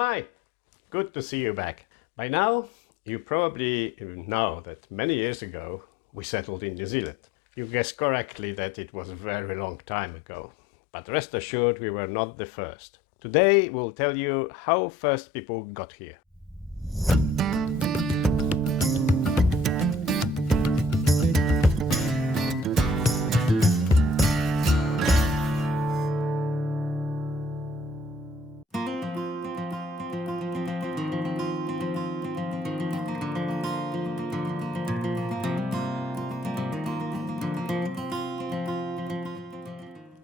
Hi, good to see you back. By now, you probably know that many years ago we settled in New Zealand. You guessed correctly that it was a very long time ago, but rest assured we were not the first. Today we'll tell you how first people got here.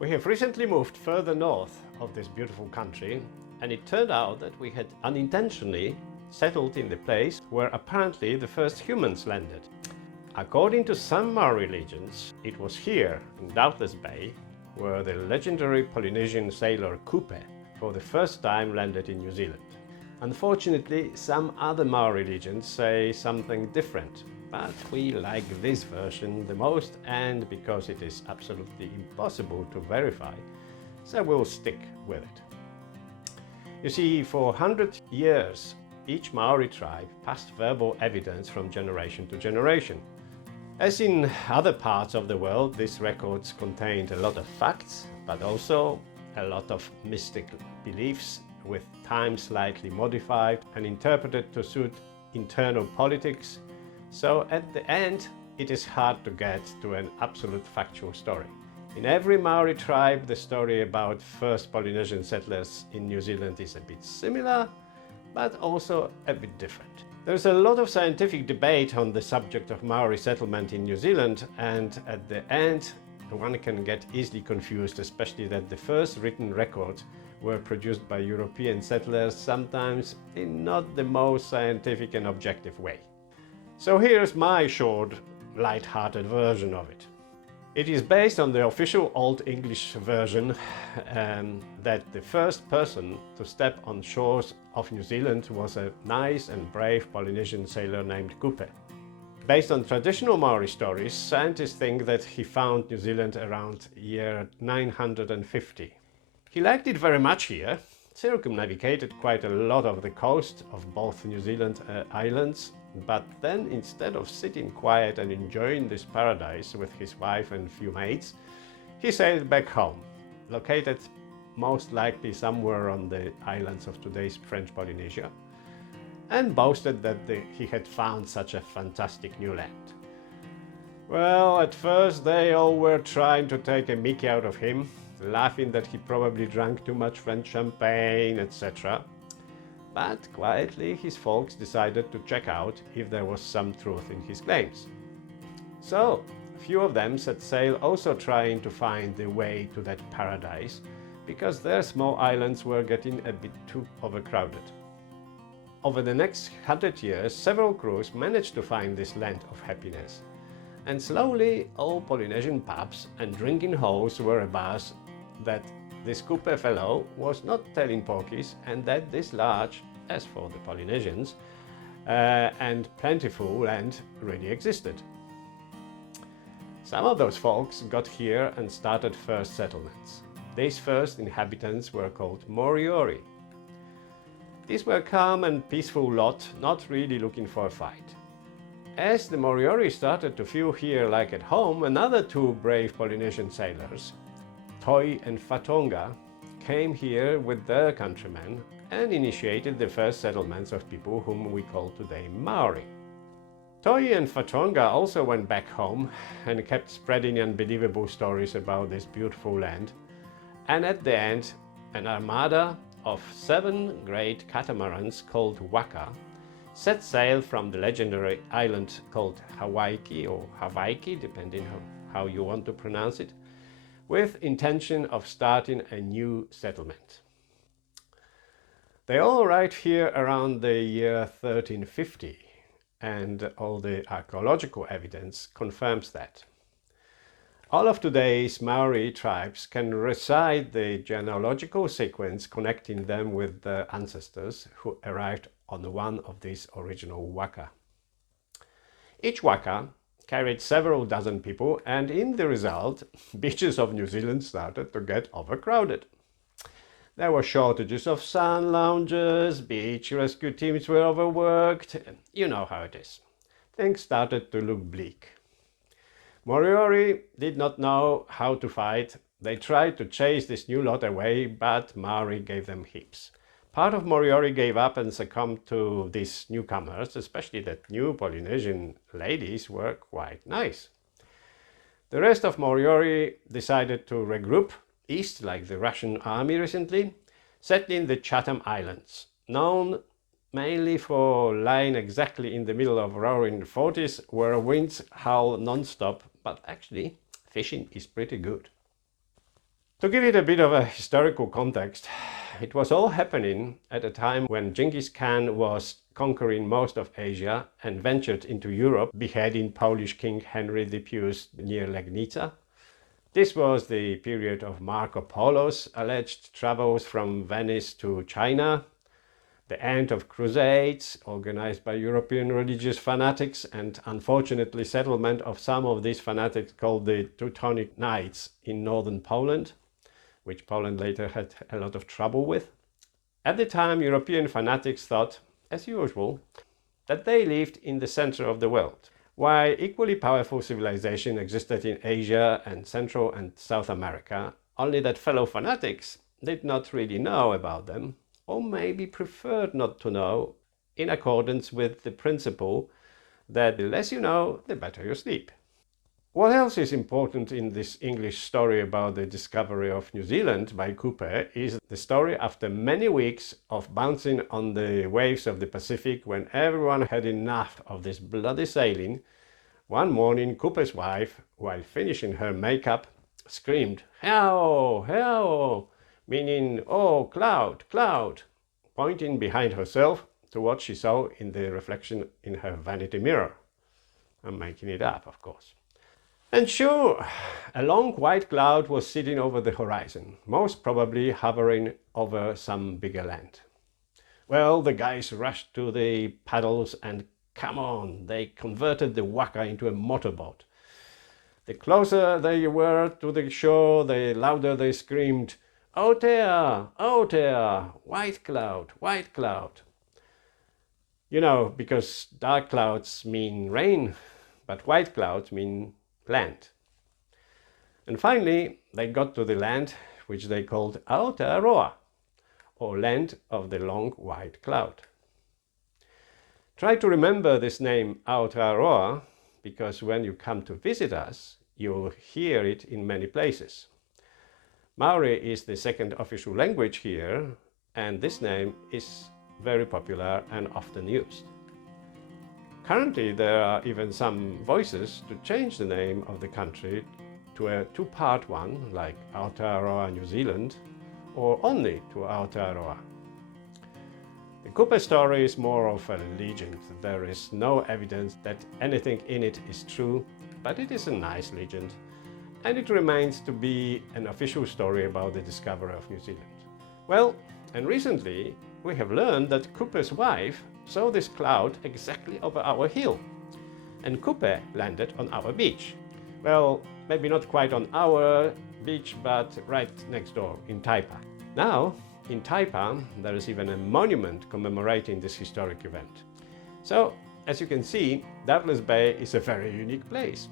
We have recently moved further north of this beautiful country, and it turned out that we had unintentionally settled in the place where apparently the first humans landed. According to some Maori legends, it was here in Doubtless Bay where the legendary Polynesian sailor Kupe for the first time landed in New Zealand. Unfortunately, some other Maori legends say something different, but we like this version the most, and because it is absolutely impossible to verify, so we'll stick with it. You see, for 100 years, each Maori tribe passed verbal evidence from generation to generation. As in other parts of the world, these records contained a lot of facts, but also a lot of mystical beliefs, with time slightly modified and interpreted to suit internal politics. So at the end, it is hard to get to an absolute factual story. In every Maori tribe, the story about first Polynesian settlers in New Zealand is a bit similar, but also a bit different. There's a lot of scientific debate on the subject of Maori settlement in New Zealand, and at the end, one can get easily confused, especially that the first written records were produced by European settlers, sometimes in not the most scientific and objective way. So here's my short, light-hearted version of it. It is based on the official Old English version that the first person to step on shores of New Zealand was a nice and brave Polynesian sailor named Kupe. Based on traditional Maori stories, scientists think that he found New Zealand around year 950. He liked it very much here, circumnavigated quite a lot of the coast of both New Zealand islands, but then instead of sitting quiet and enjoying this paradise with his wife and few mates, he sailed back home, located most likely somewhere on the islands of today's French Polynesia, and boasted that he had found such a fantastic new land. Well, at first they all were trying to take a mickey out of him, laughing that he probably drank too much French champagne, etc. But quietly his folks decided to check out if there was some truth in his claims. So a few of them set sail, also trying to find the way to that paradise, because their small islands were getting a bit too overcrowded. Over the next 100 years, several crews managed to find this land of happiness, and slowly all Polynesian pubs and drinking halls were abuzz that this Kupe fellow was not telling porkies, and that this large, as for the Polynesians, and plentiful land really existed. Some of those folks got here and started first settlements. These first inhabitants were called Moriori. These were calm and peaceful lot, not really looking for a fight. As the Moriori started to feel here like at home, another two brave Polynesian sailors, Toi and Fatonga, came here with their countrymen and initiated the first settlements of people whom we call today Maori. Toi and Fatonga also went back home and kept spreading unbelievable stories about this beautiful land, and at the end, an armada of 7 great catamarans called waka set sail from the legendary island called Hawaii or Hawaii, depending on how you want to pronounce it, with intention of starting a new settlement. They all arrived here around the year 1350, and all the archaeological evidence confirms that. All of today's Maori tribes can recite the genealogical sequence connecting them with their ancestors who arrived on one of these original waka. Each waka carried several dozen people, and in the result, beaches of New Zealand started to get overcrowded. There were shortages of sun loungers, beach rescue teams were overworked. You know how it is. Things started to look bleak. Moriori did not know how to fight. They tried to chase this new lot away, but Maori gave them heaps. Part of Moriori gave up and succumbed to these newcomers, especially that new Polynesian ladies were quite nice. The rest of Moriori decided to regroup east, like the Russian army recently, settling the Chatham Islands, known mainly for lying exactly in the middle of roaring 40s where winds howl non-stop, but actually fishing is pretty good. To give it a bit of a historical context, it was all happening at a time when Genghis Khan was conquering most of Asia and ventured into Europe, beheading Polish King Henry the Pious near Legnica. This was the period of Marco Polo's alleged travels from Venice to China, the end of crusades organized by European religious fanatics, and unfortunately settlement of some of these fanatics called the Teutonic Knights in northern Poland, which Poland later had a lot of trouble with. At the time, European fanatics thought, as usual, that they lived in the center of the world, while equally powerful civilization existed in Asia and Central and South America, only that fellow fanatics did not really know about them, or maybe preferred not to know, in accordance with the principle that the less you know, the better you sleep. What else is important in this English story about the discovery of New Zealand by Kupe is the story after many weeks of bouncing on the waves of the Pacific when everyone had enough of this bloody sailing. One morning, Kupe's wife, while finishing her makeup, screamed, "Heo! Heo!" meaning, "Oh, cloud, cloud," pointing behind herself to what she saw in the reflection in her vanity mirror. I'm making it up, of course. And sure, a long white cloud was sitting over the horizon, most probably hovering over some bigger land. Well, the guys rushed to the paddles and come on, they converted the waka into a motorboat. The closer they were to the shore, the louder they screamed, "Aotea! Aotea! White cloud! White cloud!" You know, because dark clouds mean rain, but white clouds mean land. And finally, they got to the land which they called Aotearoa, or land of the long white cloud. Try to remember this name Aotearoa, because when you come to visit us, you'll hear it in many places. Maori is the second official language here, and this name is very popular and often used. Currently, there are even some voices to change the name of the country to a two-part one, like Aotearoa, New Zealand, or only to Aotearoa. The Kupe story is more of a legend. There is no evidence that anything in it is true, but it is a nice legend, and it remains to be an official story about the discovery of New Zealand. Well, and recently we have learned that Kupe's wife saw this cloud exactly over our hill, and Kupe landed on our beach. Well, maybe not quite on our beach, but right next door in Taipa. Now, in Taipa, there is even a monument commemorating this historic event. So, as you can see, Doubtless Bay is a very unique place.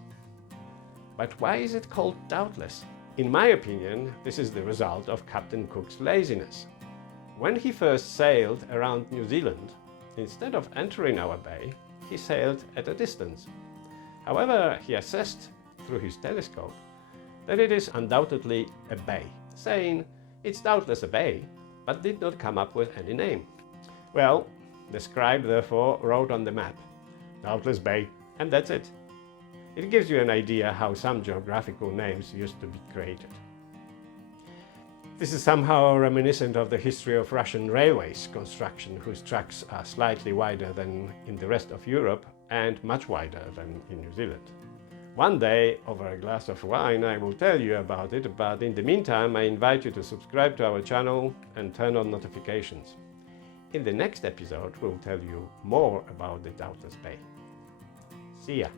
But why is it called Doubtless? In my opinion, this is the result of Captain Cook's laziness. When he first sailed around New Zealand, instead of entering our bay, he sailed at a distance. However, he assessed through his telescope that it is undoubtedly a bay, saying it's doubtless a bay, but did not come up with any name. Well, the scribe therefore wrote on the map, Doubtless Bay, and that's it. It gives you an idea how some geographical names used to be created. This is somehow reminiscent of the history of Russian railways construction, whose tracks are slightly wider than in the rest of Europe and much wider than in New Zealand. One day, over a glass of wine, I will tell you about it, but in the meantime, I invite you to subscribe to our channel and turn on notifications. In the next episode, we'll tell you more about the Doubtless Bay. See ya!